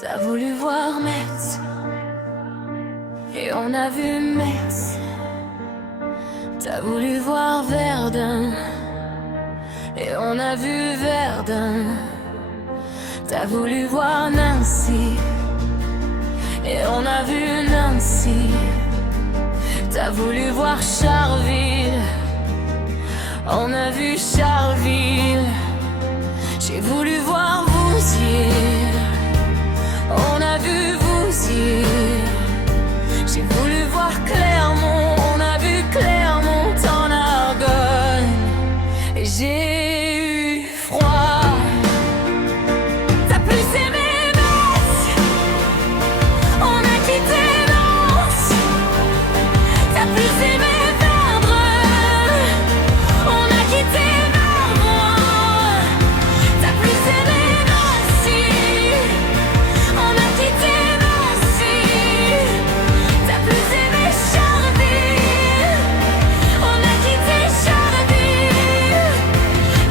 T'as voulu voir Metz, et on a vu Metz. T'as voulu voir Verdun, et on a vu Verdun. T'as voulu voir Nancy, et on a vu Nancy. T'as voulu voir Charleville, on a vu Charleville. J'ai voulu voir Vouziers, on a vu Vouziers. J'ai voulu voir Clermont, on a vu Clermont en Argonne. Et j'ai eu froid. T'as plus aimé Metz, on a quitté Nantes. T'as plus aimé Verdun, on a quitté Verdun. T'as plus aimé Nancy, on a quitté Nancy. T'as plus aimé Charleville, on a quitté Charleville.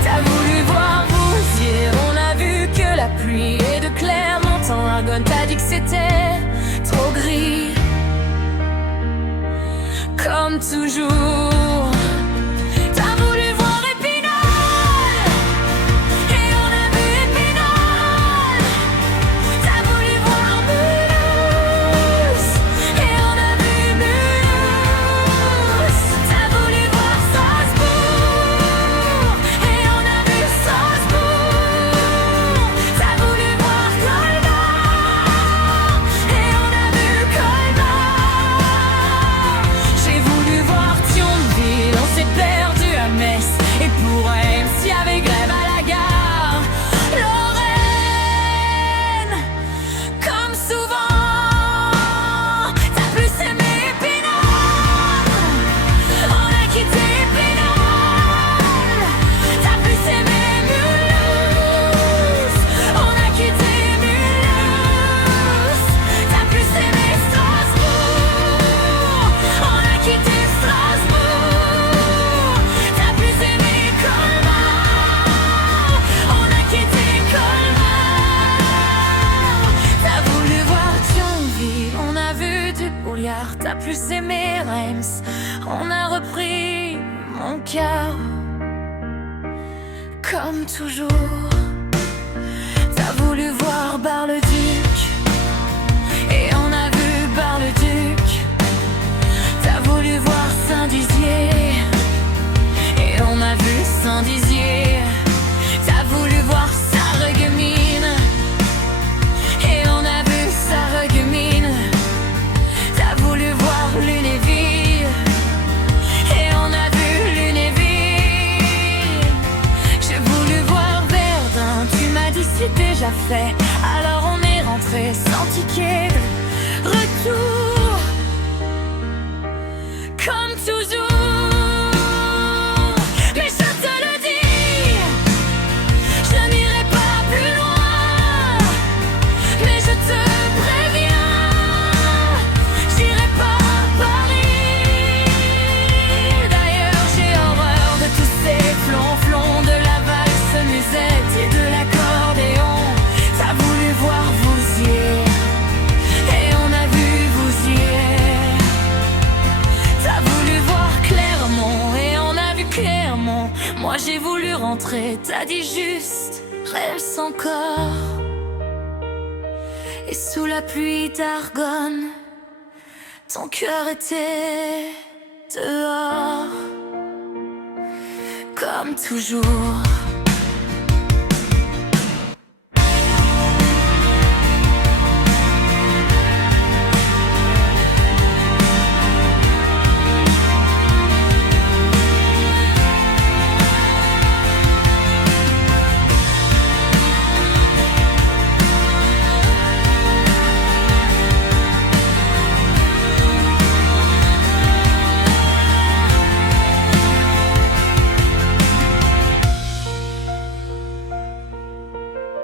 T'as voulu voir Vouziers, on a vu que la pluie. Et de Clermont en Argonne, t'as dit que c'était trop gris. Comme toujours, t'as voulu voir Épinal, et on a vu Épinal. T'as voulu voir Mulhouse, et on a vu Mulhouse. T'as voulu voir Strasbourg, et on a vu Strasbourg. T'as voulu voir Colmar, et on a vu Colmar. J'ai voulu voir Thionville, on s'est perdu à Metz. Et pour Reims, y avait grève à la gare. Lorraine, comme souvent, t'as plus aimé Épinal, on a quitté Épinal. T'as plus aimé Mulhouse, on a quitté Mulhouse. T'as plus aimé Strasbourg, on a quitté Strasbourg. T'as plus aimé Colmar, on a quitté Colmar. T'as voulu voir Thionville, on a vu du brouillard. T'as plus aimé Reims, on a repris mon cœur. Comme toujours, t'as voulu voir Bar-le-Duc, et on a vu Bar-le-Duc. T'as voulu voir Saint-Dizier, et on a vu Saint-Dizier. T'as voulu voir Sarreguemines, et on a vu Sarreguemines. T'as voulu voir Lunéville, et on a vu Lunéville. J'ai voulu voir Verdun, tu m'as dit c'est déjà fait. Alors on est rentré sans ticket de retour. Comme toujours, mais je te le dis, je n'irai pas plus loin. Mais je te préviens, j'irai pas à Paris. D'ailleurs j'ai horreur de tous ces flonflons, de la valse musette et de l'accordéon. T'as voulu voir Vouziers, et on a vu Vouziers. T'as voulu voir Clermont, et on a vu Clermont. Moi j'ai voulu rentrer, t'as dit juste reste encore. Et sous la pluie d'Argonne, ton cœur était dehors. Comme toujours.